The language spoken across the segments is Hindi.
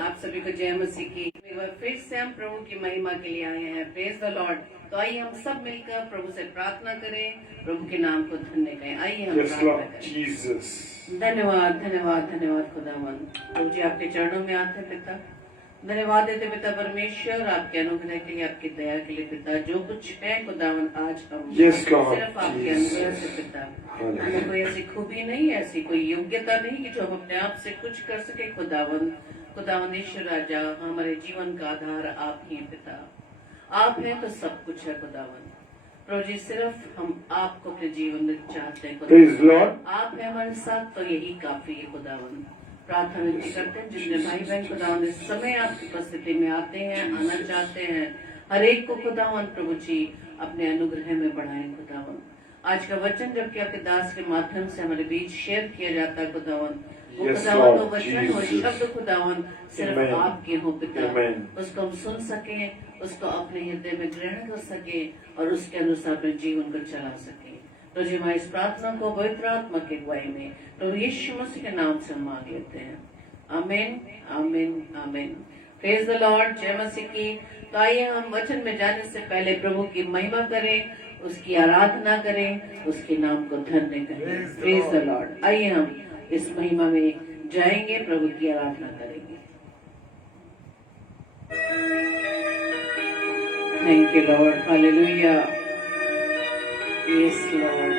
आप सभी को जय मसीह की। एक बार फिर से हम प्रभु की महिमा के लिए आए हैं। Praise the Lord. तो आइए हम सब मिलकर प्रभु से प्रार्थना करें, प्रभु के नाम को धन्य करें। आइए हम प्रार्थना करें। धन्यवाद धन्यवाद धन्यवाद खुदावन। प्रभु जी आपके चरणों में आते पिता, धन्यवाद देते पिता परमेश्वर आपके अनुग्रह के लिए, आपकी दया के लिए पिता। जो कुछ है खुदावन आज हम सिर्फ आपके अनुग्रह से पिता। हमें कोई ऐसी खूबी नहीं, ऐसी कोई योग्यता नहीं कि जो हम अपने आप से कुछ कर सके खुदावन। खुदावन ईश्वर राजा, हमारे जीवन का आधार आप ही पिता। आप हैं तो सब कुछ है खुदावन। प्रभु जी सिर्फ हम आपको अपने जीवन में चाहते हैं खुदावन। आप हैं हमारे साथ तो यही काफी है खुदावन। प्रार्थना विनती करते हैं जितने भाई बहन खुदावन इस समय आपकी उपस्थिति में आते हैं, आना चाहते हैं, हर एक को खुदावन प्रभु जी अपने अनुग्रह में बढ़ाएं खुदावन। आज का वचन जबकि आपके दास के माध्यम से हमारे बीच शेयर किया जाता है खुदावन, वो खुदावन वो वचन और शब्द खुदावन सिर्फ आपके हो पिता। उसको हम सुन सके, उसको अपने हृदय में ग्रहण कर सके और उसके अनुसार अपने जीवन को चला सके। तो जी हमारी इस प्रार्थना को पवित्र आत्मा के अगुवाई में प्रभु यीशु मसीह के नाम से मांग लेते हैं। आमीन आमीन आमीन। Praise the Lord. जय मसीह की। तो आइए हम वचन में जाने से पहले प्रभु की महिमा करें, उसकी आराधना करें, उसके नाम को धन्य करें। Praise the Lord. आइए हम इस महिमा में जाएंगे, प्रभु की आराधना करेंगे। Thank you Lord. Hallelujah. Yes Lord.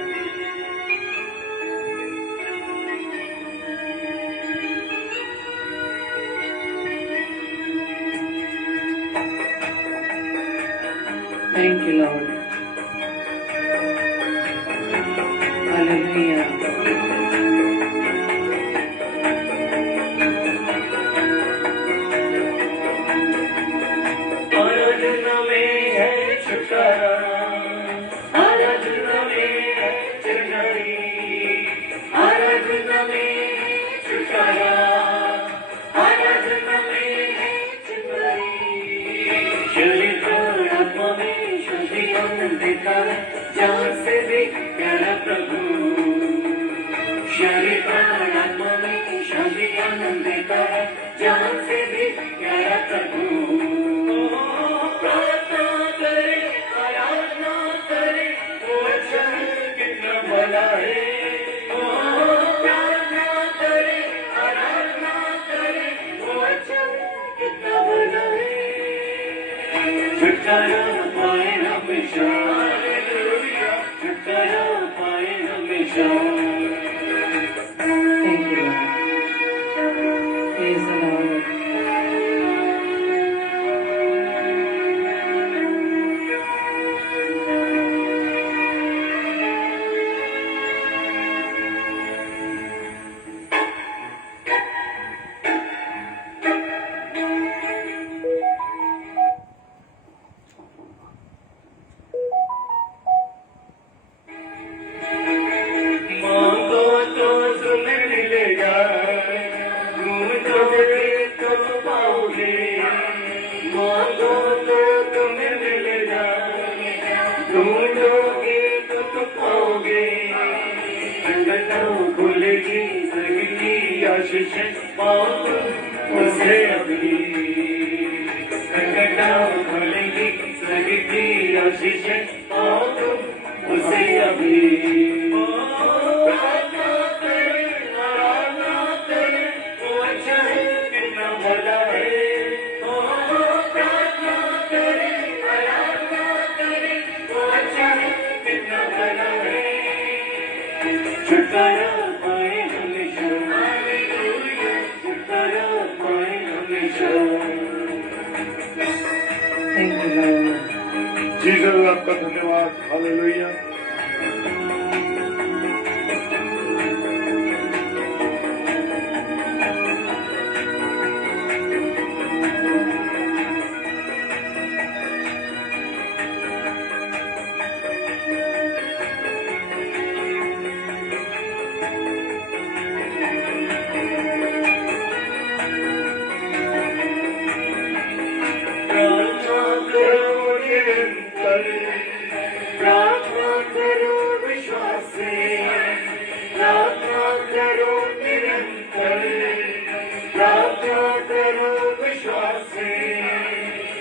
Thank you, Lord. Hallelujah. आराधना में है छुटकारा, आराधना में है छुटकारा, आराधना में है छुटकारा, आराधना में है छुटकारा। शरीर और आत्मा में आनंद देता है जान से भी प्यारा प्रभु। शरीर और आत्मा में शांति आनंद देता है जान से भी प्यारा प्रभु। प्रार्थना करे, आराधना करे, वो अच्छा कितना भला है। प्रार्थना करे, आराधना करे, वो अच्छा कितना भला है। छुटकारा पाए हमेशा, छुटकारा पाए हमेशा। Thank you, Lord. Praise the Lord. Jesus आपका धन्यवाद। हालेलुया। प्रार्थना विश्वास से,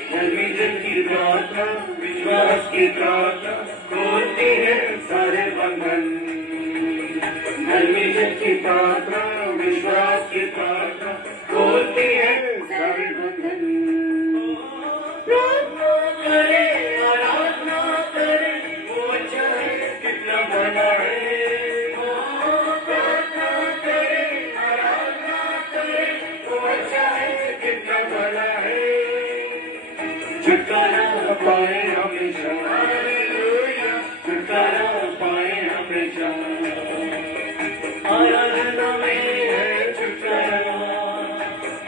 धर्मीजन की प्रार्थना विश्वास की प्रार्थना खोलती है सारे बंधन। धर्मीजन की प्रार्थना विश्वास की प्रार्थना खोलती है सारे बंधन। प्रार्थना करे, आराधना करे, वो चाहे कितना बड़ा है। छुटकारा पाए हमेशा, छुटकारा पाए हमेशा। आराधना में है छुटकारा,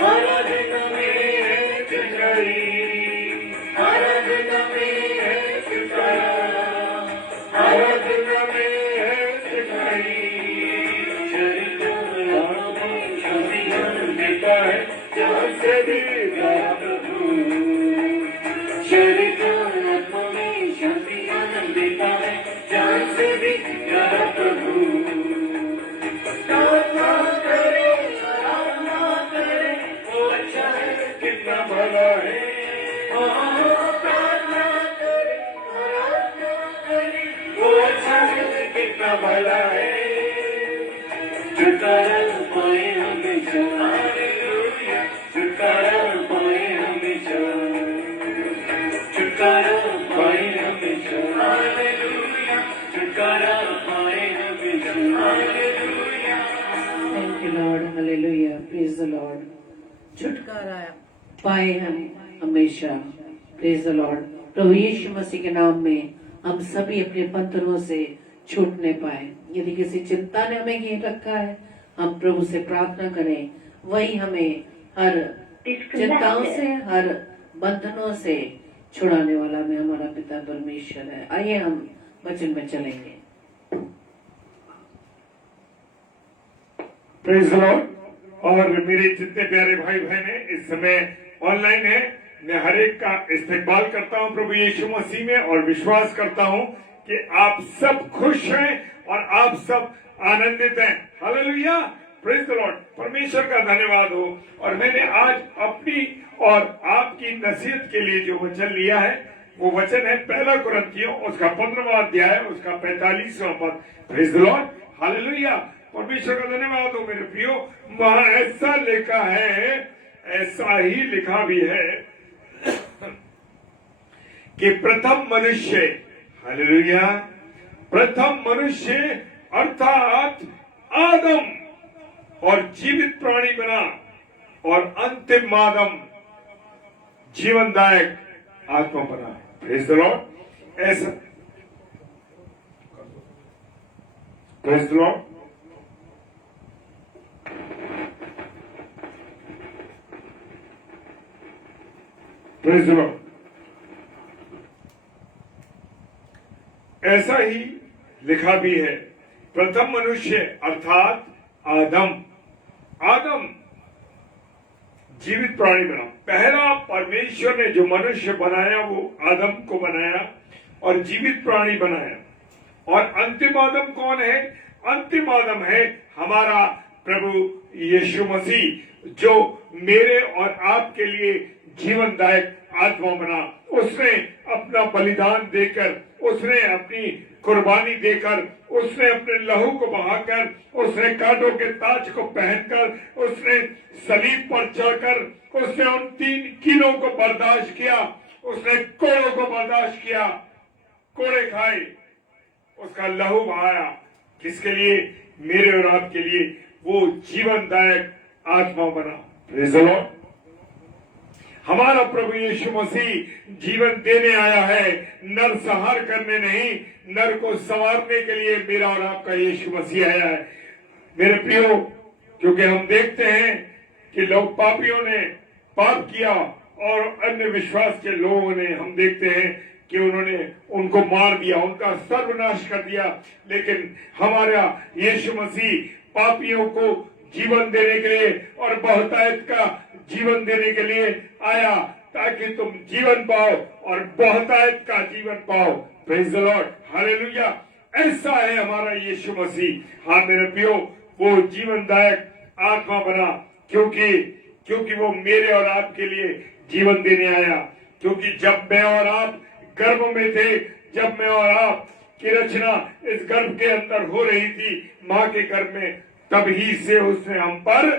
आराधना में है छुटकारी, आराधना में है छुटकारा, आराधना में है छुटकारी। शरीर को शांति देता है जहाँ से भी गया प्रभु। शरीर आत्मा में शांति आनंद देता है जान से भी प्यारा प्रभु। प्रार्थना करे, आराधना करे, वो अच्छा है कितना भला है। प्रार्थना करे, आराधना करे, वो अच्छा है कितना भला है। छुटकारा पाए हमेशा, हालेलुया, छुटकारा पाए हमेशा, छुटकारा पाए हमेशा, हालेलुया, छुटकारा पाए हमेशा, hallelujah. Thank you Lord, hallelujah, praise the Lord. छुटकारा पाए हम हमेशा, प्रेज द लॉर्ड। प्रभु यीशु मसीह के नाम में हम सभी अपने बंधनों से छूटने पाए। यदि किसी चिंता ने हमें घेर रखा है, हम प्रभु से प्रार्थना करें, वही हमें हर चिंताओं से, हर बंधनों से छुड़ाने वाला में हमारा पिता परमेश्वर है। आइए हम वचन में चलेंगे। Praise the Lord. और मेरे जितने प्यारे भाई बहन इस समय ऑनलाइन है, मैं हर एक का इस्तकबाल करता हूं प्रभु यीशु मसीह में और विश्वास करता हूं कि आप सब खुश हैं और आप सब आनंदित हैं। Hallelujah, praise the Lord. परमेश्वर का धन्यवाद हो। और मैंने आज अपनी और आपकी नसीहत के लिए जो वचन लिया है, वो वचन है 1 कुरिन्थियों उसका 15वां अध्याय उसका 45वां पद। प्रेज द लॉर्ड, हालेलुया, परमेश्वर का धन्यवाद हो मेरे प्रियो। वहां ऐसा लिखा है, ऐसा ही लिखा भी है कि प्रथम मनुष्य, हालेलुया, प्रथम मनुष्य अर्थात आदम और जीवित प्राणी बना और अंतिम आदम जीवनदायक आत्मा बना। Praise the Lord. ऐसा, praise the Lord. Praise the Lord. ऐसा ही लिखा भी है, प्रथम मनुष्य अर्थात आदम, आदम जीवित प्राणी बना। पहला परमेश्वर ने जो मनुष्य बनाया वो आदम को बनाया और जीवित प्राणी बनाया। और अंतिम आदम कौन है? अंतिम आदम है हमारा प्रभु यीशु मसीह, जो मेरे और आपके लिए जीवनदायक आत्मा बना। उसने अपना बलिदान देकर, उसने अपनी कुर्बानी देकर, उसने अपने लहू को बहाकर, उसने कांटों के ताज को पहनकर, उसने सलीब पर चढ़कर, उसने उन 3 किलों को बर्दाश्त किया, उसने कोड़ों को बर्दाश्त किया, कोड़े खाए, उसका लहू बहाया। किसके लिए? मेरे और आपके लिए। वो जीवनदायक आत्मा बना। Praise the Lord. हमारा प्रभु यीशु मसीह जीवन देने आया है, नर संहार करने नहीं, नर को संवारने के लिए मेरा और आपका यीशु मसीह आया है। मेरे प्रियो, क्योंकि हम देखते हैं कि लोग पापियों ने पाप किया और अन्य विश्वास के लोगों ने, हम देखते हैं कि उन्होंने उनको मार दिया, उनका सर्वनाश कर दिया। लेकिन हमारा यीशु मसीह पापियों को जीवन देने के लिए और बहुतायत का जीवन देने के लिए आया, ताकि तुम जीवन पाओ और बहुतायत का जीवन पाओ। Praise the Lord, hallelujah. ऐसा है हमारा यीशु मसीह। हाँ मेरे प्रियो, वो जीवनदायक आत्मा बना, क्योंकि क्योंकि वो मेरे और आपके लिए जीवन देने आया। क्योंकि जब मैं और आप गर्भ में थे, जब मैं और आप की रचना इस गर्भ के अंदर हो रही थी, माँ के गर्भ में, तभी से उसने हम पर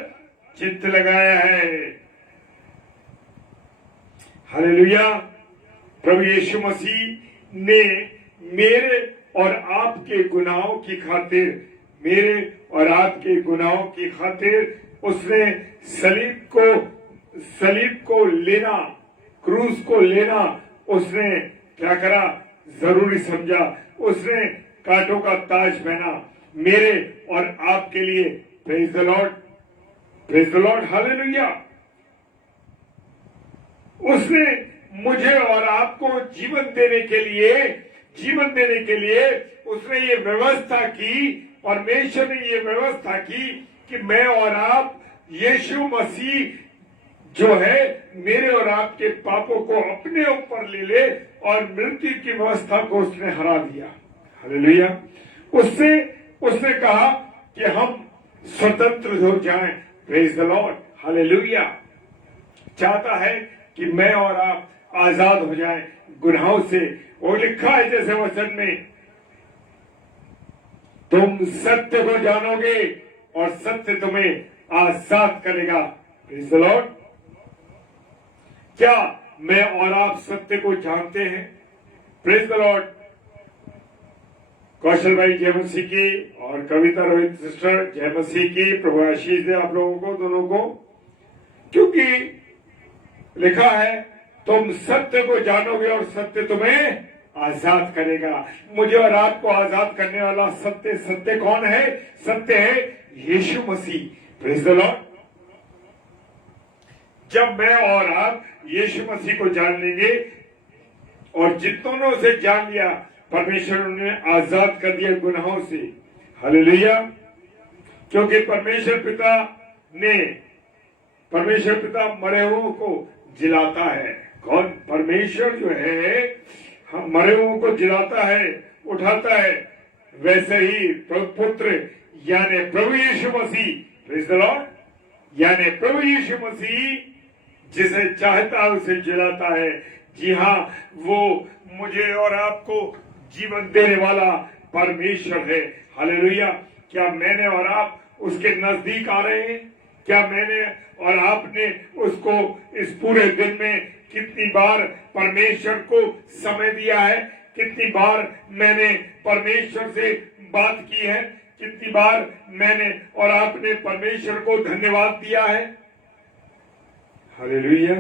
चित्त लगाया है। हालेलुया। प्रभु यीशु मसीह ने मेरे और आपके गुनाहों की खातिर, मेरे और आपके गुनाहों की खातिर उसने सलीब को लेना, क्रूस को लेना उसने क्या करा, जरूरी समझा। उसने कांटों का ताज पहना मेरे और आपके लिए। Praise the Lord, praise the Lord, hallelujah. उसने मुझे और आपको जीवन देने के लिए उसने ये व्यवस्था की, परमेश्वर ने ये व्यवस्था की कि मैं और आप, यीशु मसीह जो है, मेरे और आपके पापों को अपने ऊपर ले ले और मृत्यु की व्यवस्था को उसने हरा दिया। हालेलुया। उसने कहा कि हम स्वतंत्र हो जाएं। Praise the Lord, hallelujah. चाहता है कि मैं और आप आजाद हो जाएं गुनाहों से। वो लिखा है जैसे वचन में, तुम सत्य को जानोगे और सत्य तुम्हें आजाद करेगा। Praise the Lord. क्या मैं और आप सत्य को जानते हैं? Praise the Lord. कौशल भाई जय मसीह की और कविता रोहित सिस्टर जय मसीह की। प्रभु आशीष दे आप लोगों को, दोनों को। क्योंकि लिखा है तुम सत्य को जानोगे और सत्य तुम्हें आजाद करेगा। मुझे और आपको आजाद करने वाला सत्य, सत्य कौन है? सत्य है यीशु मसीह। Praise the Lord. जब मैं और आप यीशु मसीह को जान लेंगे, और जितनों से जान लिया, परमेश्वर ने आजाद कर दिया गुनाहों से। हालेलुया। क्योंकि परमेश्वर पिता मरे हुओं को जिलाता है। कौन? परमेश्वर जो है मरे हुओं को जिलाता है, उठाता है। वैसे ही पुत्र यानी प्रभु यीशु मसीह, प्रेज द लॉर्ड, यानी प्रभु यीशु मसीह जिसे चाहता है उसे जिलाता है। जी हाँ, वो मुझे और आपको जीवन देने वाला परमेश्वर है। हालेलुया। क्या मैंने और आप उसके नजदीक आ रहे हैं? क्या मैंने और आपने उसको इस पूरे दिन में कितनी बार परमेश्वर को समय दिया है? कितनी बार मैंने परमेश्वर से बात की है? कितनी बार मैंने और आपने परमेश्वर को धन्यवाद दिया है? हालेलुया।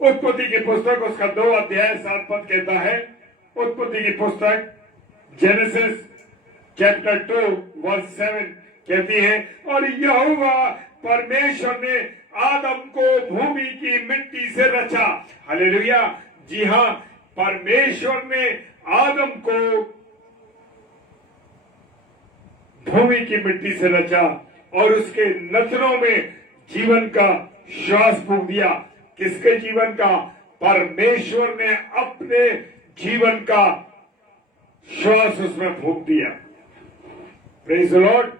उत्पत्ति की पुस्तक उसका 2 अध्याय 7 पद कहता है, उत्पत्ति की पुस्तक जेनेसिस चैप्टर 2 वर्स 7 कहती है, और यहोवा परमेश्वर ने आदम को भूमि की मिट्टी से रचा। हालेलुया। जी हाँ, परमेश्वर ने आदम को भूमि की मिट्टी से रचा और उसके नथनों में जीवन का श्वास फूंक दिया। किसके जीवन का? परमेश्वर ने अपने जीवन का श्वास उसमें फूंक दिया। Praise the Lord.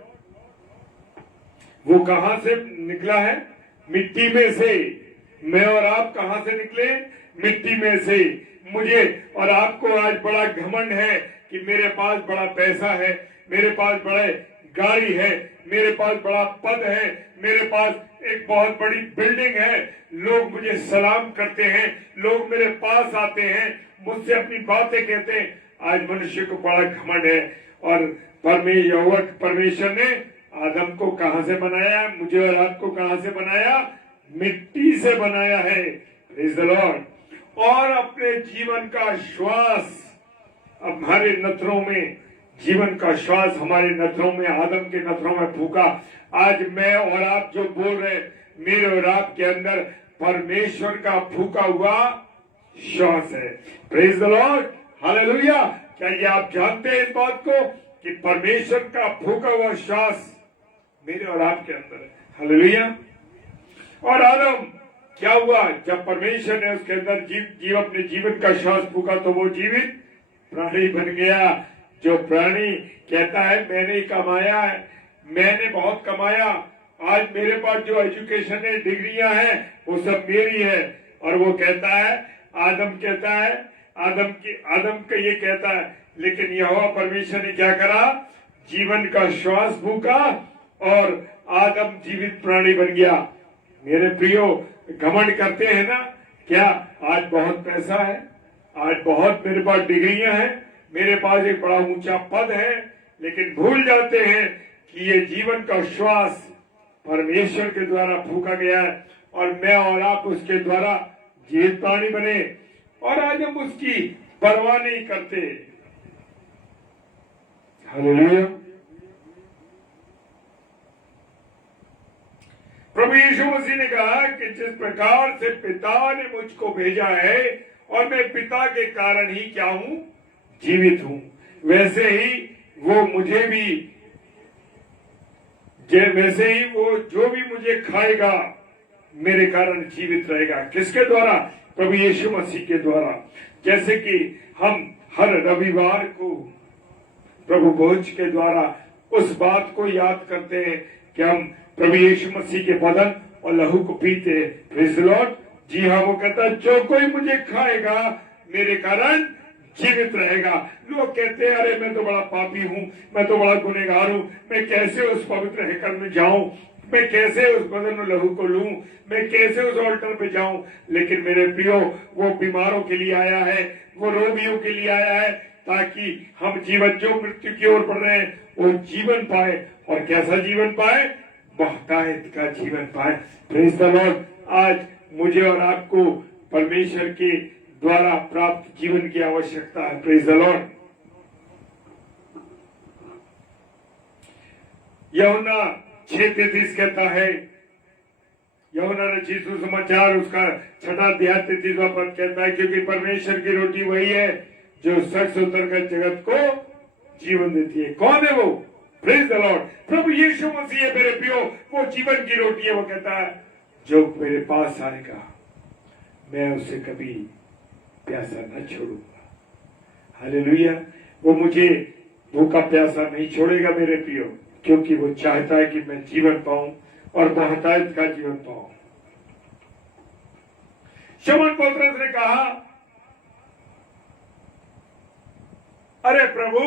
वो कहां से निकला है? मिट्टी में से। मैं और आप कहां से निकले? मिट्टी में से। मुझे और आपको आज बड़ा घमंड है कि मेरे पास बड़ा पैसा है, मेरे पास बड़े गाड़ी है, मेरे पास बड़ा पद है, मेरे पास एक बहुत बड़ी बिल्डिंग है, लोग मुझे सलाम करते हैं, लोग मेरे पास आते हैं, मुझसे अपनी बातें कहते हैं। आज मनुष्य को बड़ा घमंड है। और परमेश्वर ने आदम को कहां से बनाया? मुझे और आपको कहां से बनाया? मिट्टी से बनाया है। Praise the Lord. और अपने जीवन का श्वास हमारे नथनों में, जीवन का श्वास हमारे नथनों में, आदम के नथनों में फूका। आज मैं और आप जो बोल रहे, मेरे और आपके अंदर परमेश्वर का फूका हुआ श्वास है। Praise the Lord, hallelujah. क्या ये आप जानते हैं इस बात को कि परमेश्वर का फूका हुआ श्वास मेरे और आपके अंदर है? हालेलुया। और आदम क्या हुआ? जब परमेश्वर ने उसके अंदर अपने जीवन का श्वास फूका तो वो जीवित प्राणी बन गया। जो प्राणी कहता है मैंने कमाया है, मैंने बहुत कमाया, आज मेरे पास जो एजुकेशन है, डिग्रियां हैं, वो सब मेरी है। और वो कहता है, आदम कहता है, आदम का ये कहता है, लेकिन यहोवा परमेश्वर ने क्या करा, जीवन का श्वास फूका और आदम जीवित प्राणी बन गया। मेरे प्रियो, घमंड करते हैं ना, क्या आज बहुत पैसा है, आज बहुत मेरे पास डिग्रियां हैं, मेरे पास एक बड़ा ऊंचा पद है, लेकिन भूल जाते हैं कि ये जीवन का श्वास परमेश्वर के द्वारा फूका गया है और मैं और आप उसके द्वारा जीवित प्राणी बने, और आज हम उसकी परवाह नहीं करते। हालेलुया। प्रभु यीशु मसीह ने कहा कि जिस प्रकार से पिता ने मुझको भेजा है और मैं पिता के कारण ही क्या हूं, जीवित हूं, वैसे ही वो मुझे भी, वैसे ही वो जो भी मुझे खाएगा मेरे कारण जीवित रहेगा। किसके द्वारा? प्रभु यीशु मसीह के द्वारा। जैसे कि हम हर रविवार को प्रभु भोज के द्वारा उस बात को याद करते हैं कि हम प्रभु यीशु मसीह के बदन और लहू को पीते। Praise the Lord. जी हाँ, वो कहता है जो कोई मुझे खाएगा मेरे कारण जीवित रहेगा। लोग कहते हैं अरे मैं तो बड़ा पापी हूँ, मैं तो बड़ा गुनहगार हूँ, मैं कैसे उस पवित्र हैकल में जाऊं, मैं कैसे उस बदन और लहू को लूं, मैं कैसे उस ऑल्टर पे जाऊं। लेकिन मेरे प्रियो, वो बीमारों के लिए आया है, वो रोगियों के लिए आया है, ताकि हम जीवन जो मृत्यु की ओर बढ़ रहे हैं वो जीवन पाए। और कैसा जीवन पाए? बहुतायत का जीवन पाए। Praise the Lord. आज मुझे और आपको परमेश्वर के द्वारा प्राप्त जीवन की आवश्यकता है। Praise the Lord. यूहन्ना 6:33 कहता है, यूहन्ना रचित सुसमाचार उसका 6वां अध्याय 33वां पद कहता है, क्योंकि परमेश्वर की रोटी वही है जो सच उतर कर जगत को जीवन देती है। कौन है वो? Praise the Lord. प्रभु यीशु मसीह है मेरे प्रियो, वो जीवन की रोटी है। वो कहता है जो मेरे पास आएगा मैं उसे कभी प्यासा न छोड़ूंगा। हालेलुया। वो मुझे भूखा प्यासा नहीं छोड़ेगा मेरे प्रियो, क्योंकि वो चाहता है कि मैं जीवन पाऊं और बहुतायत का जीवन पाऊं। शमौन पतरस ने कहा, अरे प्रभु,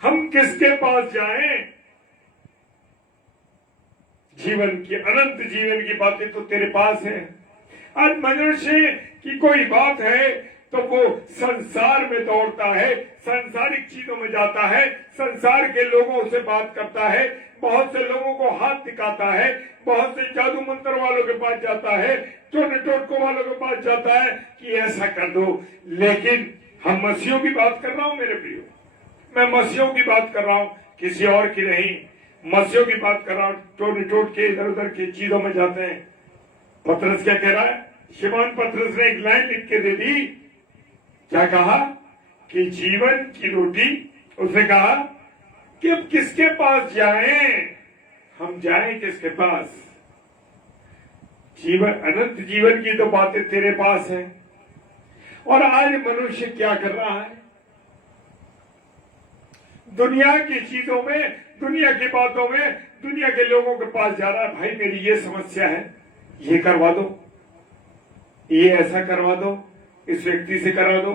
हम किसके पास जाएं? जीवन की, अनंत जीवन की बातें तो तेरे पास है। आज मनुष्य की कोई बात है तो वो संसार में दौड़ता है, सांसारिक चीजों में जाता है, संसार के लोगों से बात करता है, बहुत से लोगों को हाथ दिखाता है, बहुत से जादू मंत्र वालों के पास जाता है, टोने टोटकों वालों के पास जाता है कि ऐसा कर दो। लेकिन हम मसीहों की बात कर रहा हूं मेरे प्रियो, मैं मसीहों की बात कर रहा हूं, किसी और की नहीं। मसीहों की बात कर रहा हूं। टोने टोट के इधर उधर की चीजों में जाते हैं। पतरस क्या कह रहा है? शिमोन पतरस ने एक लाइन लिख के दे दी। क्या कहा? कि जीवन की रोटी। उसने कहा कि अब किसके पास जाएं? हम जाएं किसके पास? जीवन, अनंत जीवन की तो बातें तेरे पास है। और आज मनुष्य क्या कर रहा है? दुनिया की चीजों में, दुनिया की बातों में, दुनिया के लोगों के पास जा रहा है। भाई मेरी ये समस्या है, ये करवा दो, ये ऐसा करवा दो, इस व्यक्ति से करा दो।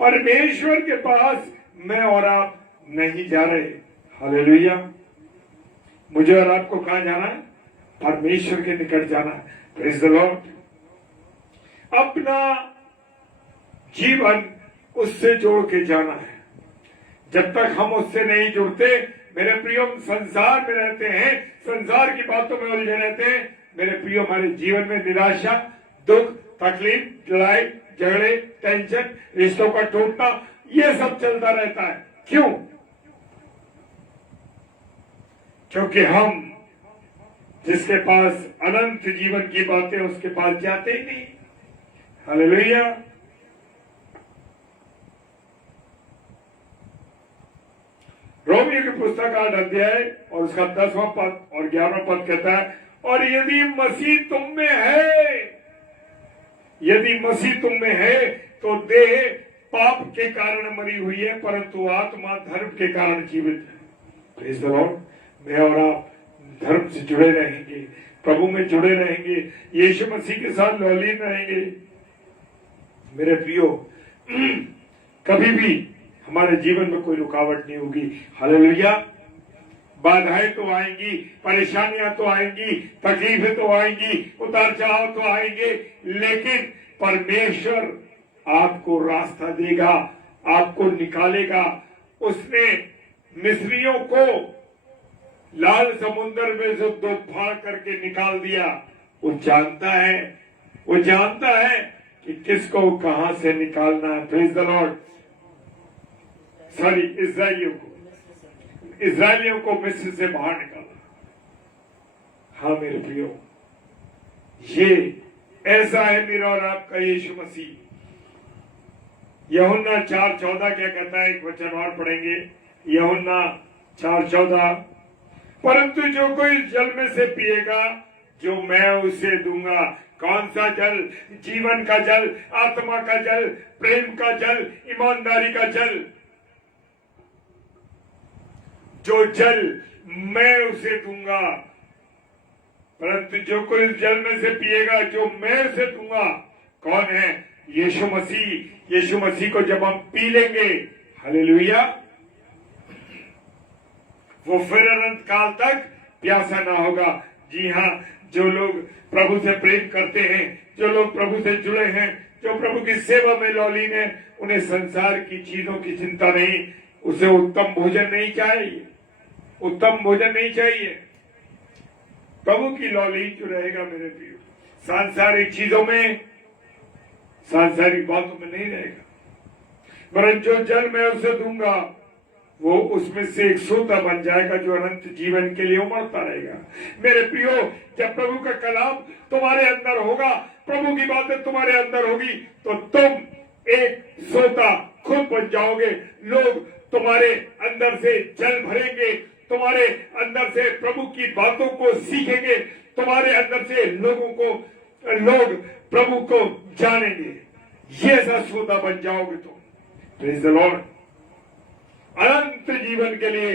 परमेश्वर के पास मैं और आप नहीं जा रहे। हालेलुया। मुझे और आपको कहां जाना है? परमेश्वर के निकट जाना है। Praise the Lord. अपना जीवन उससे जोड़ के जाना है। जब तक हम उससे नहीं जुड़ते मेरे प्रियो, संसार में रहते हैं, संसार की बातों में उलझे रहते हैं मेरे प्रियो। हमारे जीवन में निराशा, दुख, तकलीफ, लड़ाई झगड़े, टेंशन, रिश्तों का टूटना, ये सब चलता रहता है। क्यों? क्योंकि हम जिसके पास अनंत जीवन की बातें उसके पास जाते ही नहीं। हालेलुया। रोमियो की पुस्तक 8 अध्याय और उसका 10वां पद और 11वां पद कहता है, और यदि मसीह तुम में है, यदि मसीह तुम में है तो देह पाप के कारण मरी हुई है, परंतु आत्मा धर्म के कारण जीवित है। Praise the Lord. मैं और आप धर्म से जुड़े रहेंगे, प्रभु में जुड़े रहेंगे, यीशु मसीह के साथ लौलीन रहेंगे। मेरे प्रियो, कभी भी हमारे जीवन में कोई रुकावट नहीं होगी। हालेलुया। बाधाएं तो आएंगी, परेशानियां तो आएंगी, तकलीफें तो आएंगी, उतार चढ़ाव तो आएंगे, लेकिन परमेश्वर आपको रास्ता देगा, आपको निकालेगा। उसने मिस्रियों को लाल समुद्र में से दो फाड़ करके निकाल दिया। वो जानता है कि किसको कहां से निकालना है। Praise the Lord. सॉरी, इस्राएलियों को मिस्र से बाहर निकाला। हाँ मेरे प्रियो, ये ऐसा है मेरा और आपका यीशु मसीह। यूहन्ना 4:14 क्या कहता है? एक वचन और पढ़ेंगे, यूहन्ना 4:14। परंतु जो कोई जल में से पिएगा, जो मैं उसे दूंगा। कौन सा जल? जीवन का जल, आत्मा का जल, प्रेम का जल, ईमानदारी का जल। जो जल मैं उसे दूंगा। परंतु जो कोई जल में से पिएगा, जो मैं उसे दूंगा। कौन है? यीशु मसीह। यीशु मसीह को जब हम पी लेंगे, हालेलुया, वो फिर अनंत काल तक प्यासा ना होगा। जी हाँ, जो लोग प्रभु से प्रेम करते हैं, जो लोग प्रभु से जुड़े हैं, जो प्रभु की सेवा में लौलीन है, उन्हें संसार की चीजों की चिंता नहीं। उसे उत्तम भोजन नहीं चाहिए, उत्तम भोजन नहीं चाहिए। प्रभु की लौलीन जो रहेगा मेरे प्रिय, सांसारिक चीजों में, सांसारिक बातों में नहीं रहेगा। वरन जो जल मैं उसे दूंगा, वो उसमें से एक सोता बन जाएगा, जो अनंत जीवन के लिए उमड़ता रहेगा। मेरे प्रियो, जब प्रभु का कलाम तुम्हारे अंदर होगा, प्रभु की बातें तुम्हारे अंदर होगी, तो तुम एक सोता खुद बन जाओगे। लोग तुम्हारे अंदर से जल भरेंगे, तुम्हारे अंदर से प्रभु की बातों को सीखेंगे, तुम्हारे अंदर से लोग प्रभु को जानेंगे। ये ऐसा सोता बन जाओगे तुम। Praise the Lord. अनंत जीवन के लिए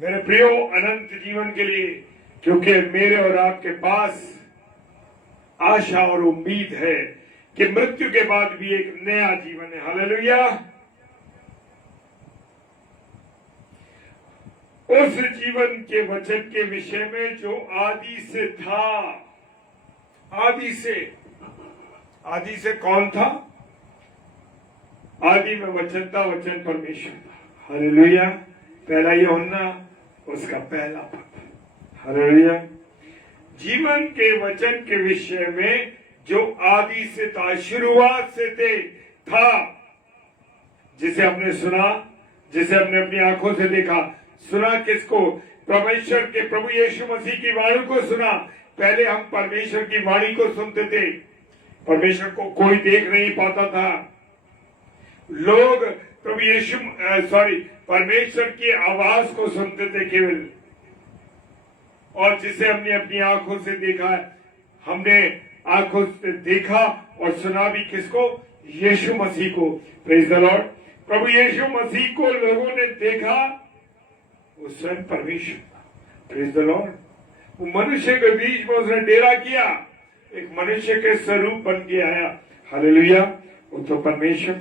मेरे प्रियो, अनंत जीवन के लिए, क्योंकि मेरे और आपके पास आशा और उम्मीद है कि मृत्यु के बाद भी एक नया जीवन है। हालेलुया। उस जीवन के वचन के विषय में जो आदि से था। आदि से कौन था? आदि में वचन था, वचन परमेश्वर था। हालेलुया। पहला यूहन्ना उसका पहला पद। हालेलुया। जीवन के वचन के विषय में जो आदि से था, शुरुआत से था, जिसे हमने सुना, जिसे हमने अपनी आंखों से देखा। सुना किसको? परमेश्वर के प्रभु यीशु मसीह की वाणी को सुना। पहले हम परमेश्वर की वाणी को सुनते थे, परमेश्वर को कोई देख नहीं पाता था। लोग परमेश्वर की आवाज को सुनते थे केवल, और जिसे हमने अपनी आंखों से देखा, हमने आंखों से देखा और सुना भी किसको? यीशु मसीह को। Praise the Lord. प्रभु यीशु मसीह को लोगों ने देखा, वो स्वयं परमेश्वर था। Praise the Lord. वो मनुष्य के बीच में उसने डेरा किया, एक मनुष्य के स्वरूप बन के आया। हालेलुया। वो तो परमेश्वर।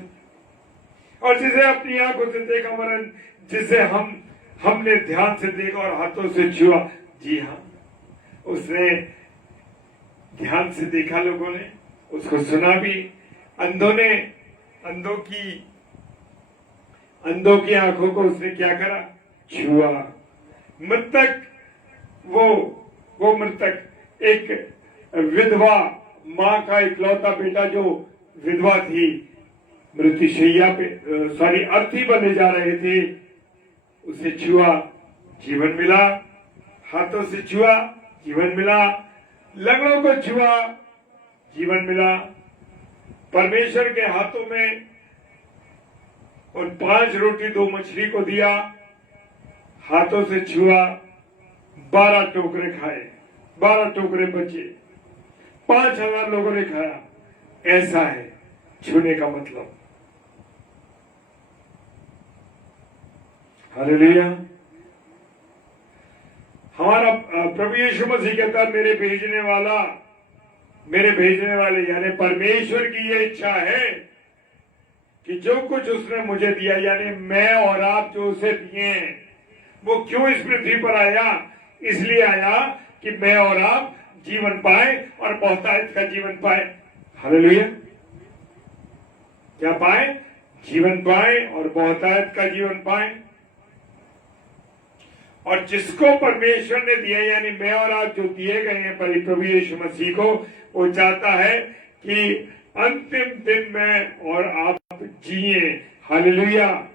और जिसे अपनी आंखों से देखा, वरन जिसे हमने ध्यान से देखा और हाथों से छुआ। जी हाँ, उसने ध्यान से देखा, लोगों ने उसको सुना भी। अंधों की आंखों को उसने क्या करा? छुआ। मृतक, वो मृतक, एक विधवा माँ का इकलौता बेटा जो विधवा थी, मृत्युशैया पे अर्थी बने जा रहे थे, उसे छुआ, जीवन मिला। हाथों से छुआ, जीवन मिला। लंगड़ों को छुआ, जीवन मिला। परमेश्वर के हाथों में उन 5 रोटी 2 मछली को दिया, हाथों से छुआ, 12 टोकरे खाए, 12 टोकरे बचे, 5000 लोगों ने खाया। ऐसा है छूने का मतलब। हालेलुया। हमारा प्रभु यीशु मसीह कहता है मेरे भेजने वाले यानी परमेश्वर की ये इच्छा है कि जो कुछ उसने मुझे दिया, यानी मैं और आप जो उसे दिए हैं, वो क्यों इस पृथ्वी पर आया? इसलिए आया कि मैं और आप जीवन पाए और बहुतायत का जीवन पाए। हालेलुया। क्या पाए? जीवन पाए और बहुतायत का जीवन पाए। और जिसको परमेश्वर ने दिया, यानी मैं और आप जो दिए गए हैं प्रभु यीशु मसीह को, वो चाहता है कि अंतिम दिन में और आप जिए। हालेलुया।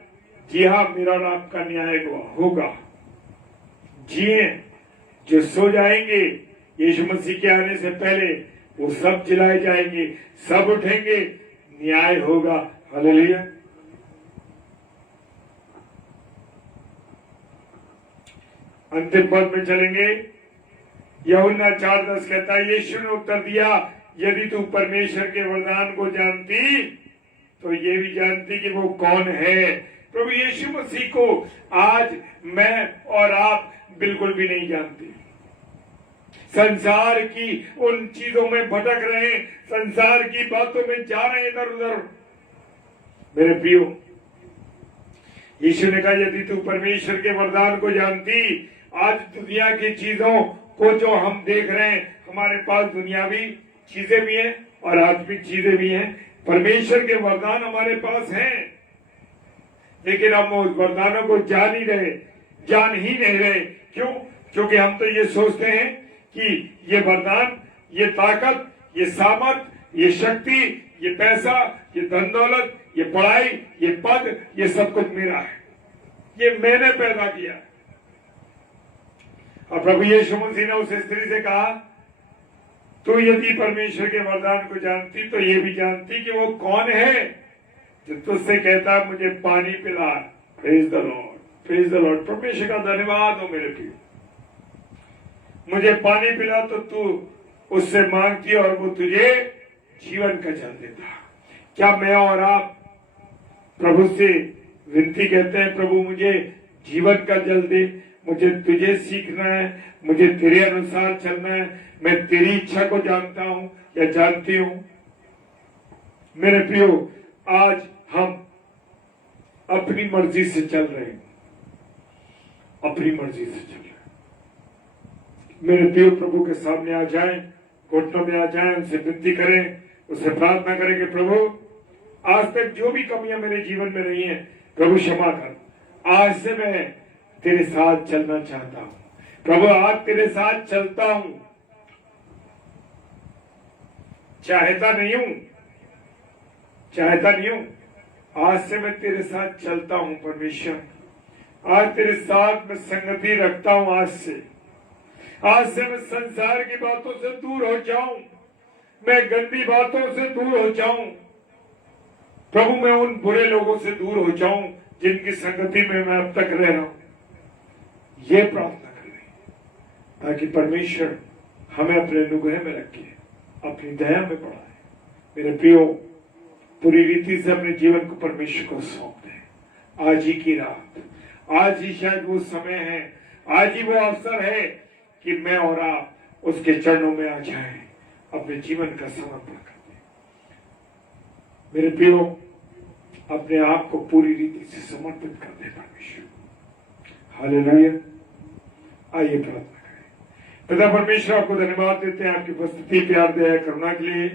जी हाँ, मेरा और आपका न्याय होगा। जिए। जो सो जाएंगे यीशु मसीह के आने से पहले, वो सब जिलाए जाएंगे, सब उठेंगे, न्याय होगा। हालेलुया। अंतिम पद में चलेंगे। यूहन्ना 4:10 कहता है, यीशु ने उत्तर दिया, यदि तू परमेश्वर के वरदान को जानती तो ये भी जानती कि वो कौन है। प्रभु यीशु मसीह को आज मैं और आप बिल्कुल भी नहीं जानते। संसार की उन चीजों में भटक रहे, संसार की बातों में जा रहे इधर उधर। मेरे प्रियो, यीशु ने कहा, यदि तू परमेश्वर के वरदान को जानती। आज दुनिया की चीजों को जो हम देख रहे हैं, हमारे पास दुनियावी चीजें भी हैं और आत्मिक चीजें भी हैं। परमेश्वर के वरदान हमारे पास हैं, लेकिन हम उस वरदानों को जान ही नहीं रहे। क्यों? क्योंकि हम तो ये सोचते हैं कि ये वरदान, ये ताकत, ये सामर्थ, ये शक्ति, ये पैसा, ये धन दौलत, ये पढ़ाई, ये पद, ये सब कुछ मेरा है, ये मैंने पैदा किया। और प्रभु यीशु मसीह ने उस स्त्री से कहा, तू यदि परमेश्वर के वरदान को जानती तो ये भी जानती कि वो कौन है जो तुझसे कहता मुझे पानी पिला। Praise the Lord, praise the Lord. परमेश्वर का धन्यवाद हो मेरे प्रिय। मुझे पानी पिला तो तू उससे मांगती और वो तुझे जीवन का जल देता। क्या मैं और आप प्रभु से विनती कहते हैं, प्रभु मुझे जीवन का जल दे, मुझे तुझे सीखना है, मुझे तेरे अनुसार चलना है, मैं तेरी इच्छा को जानता हूं या जानती हूं। मेरे प्रियो, आज हम अपनी मर्जी से चल रहे हैं, अपनी मर्जी से चल रहे हैं। मेरे प्रियो, प्रभु के सामने आ जाएं, घुटनों में आ जाएं, उनसे विनती करें, उससे प्रार्थना करें कि प्रभु आज तक जो भी कमियां मेरे जीवन में रही हैं, प्रभु क्षमा कर। आज से मैं तेरे साथ चलना चाहता हूं। प्रभु आज तेरे साथ चलता हूं, चाहता नहीं हूं। आज से मैं तेरे साथ चलता हूं परमेश्वर। आज तेरे साथ मैं संगति रखता हूं। आज से मैं संसार की बातों से दूर हो जाऊं, मैं गंदी बातों से दूर हो जाऊं। प्रभु मैं उन बुरे लोगों से दूर हो जाऊं जिनकी संगति में मैं अब तक रह रहा हूं। ये प्रार्थना कर रही, ताकि परमेश्वर हमें अपने अनुग्रह में रखे, अपनी दया में बढ़ाए। मेरे प्रियो, पूरी रीति से अपने जीवन को परमेश्वर को सौंप दें। आज ही की रात, आज ही शायद वो समय है, आज ही वो अवसर है कि मैं और आप उसके चरणों में आ जाएं, अपने जीवन का समर्पण कर दें। मेरे प्रियो, अपने आप को पूरी रीति से समर्पित कर दें परमेश्वर। हालेलुया। आइए प्रार्थना करें। पिता परमेश्वर, आपको धन्यवाद देते हैं आपकी उपस्थिति, प्यार, दया, करुणा के लिए।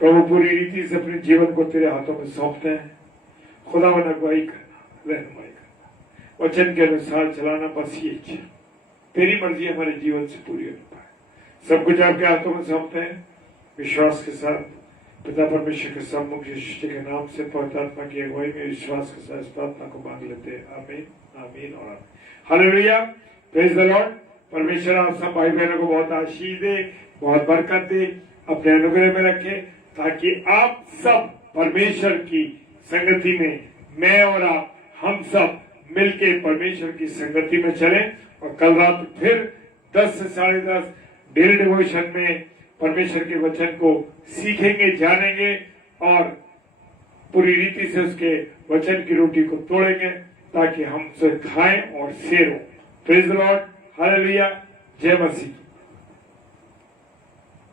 प्रभु पूरी रीति से अपने जीवन को तेरे हाथों में सौंपते हैं। खुदावन अगुवाई करना, रहनुमाई करना, वचन के अनुसार चलाना, बस ये इच्छा, तेरी मर्जी हमारे जीवन से पूरी हो पाए। सब कुछ आपके हाथों में सौंपते हैं विश्वास के साथ। पिता परमेश्वर के सम्मुख यीशु के नाम से पवित्र आत्मा की अगुवाई में विश्वास के साथ इस प्रार्थना को मांग लेते हैं। आमीन, आमीन और आमीन। Hallelujah, praise the Lord. परमेश्वर आप सब भाई बहनों को बहुत आशीष दे, बहुत बरकत दे, अपने अनुग्रह में रखे, ताकि आप सब परमेश्वर की संगति में, मैं और आप, हम सब मिलके परमेश्वर की संगति में चलें। और कल रात फिर 10 से 10:30 डेली डिवोशन में परमेश्वर के वचन को सीखेंगे, जानेंगे और पूरी रीति से उसके वचन की रोटी को तोड़ेंगे। ताकि हम उसे खाएं और सेरो। प्रेज द लॉर्ड, हालेलुया, जय मसीह।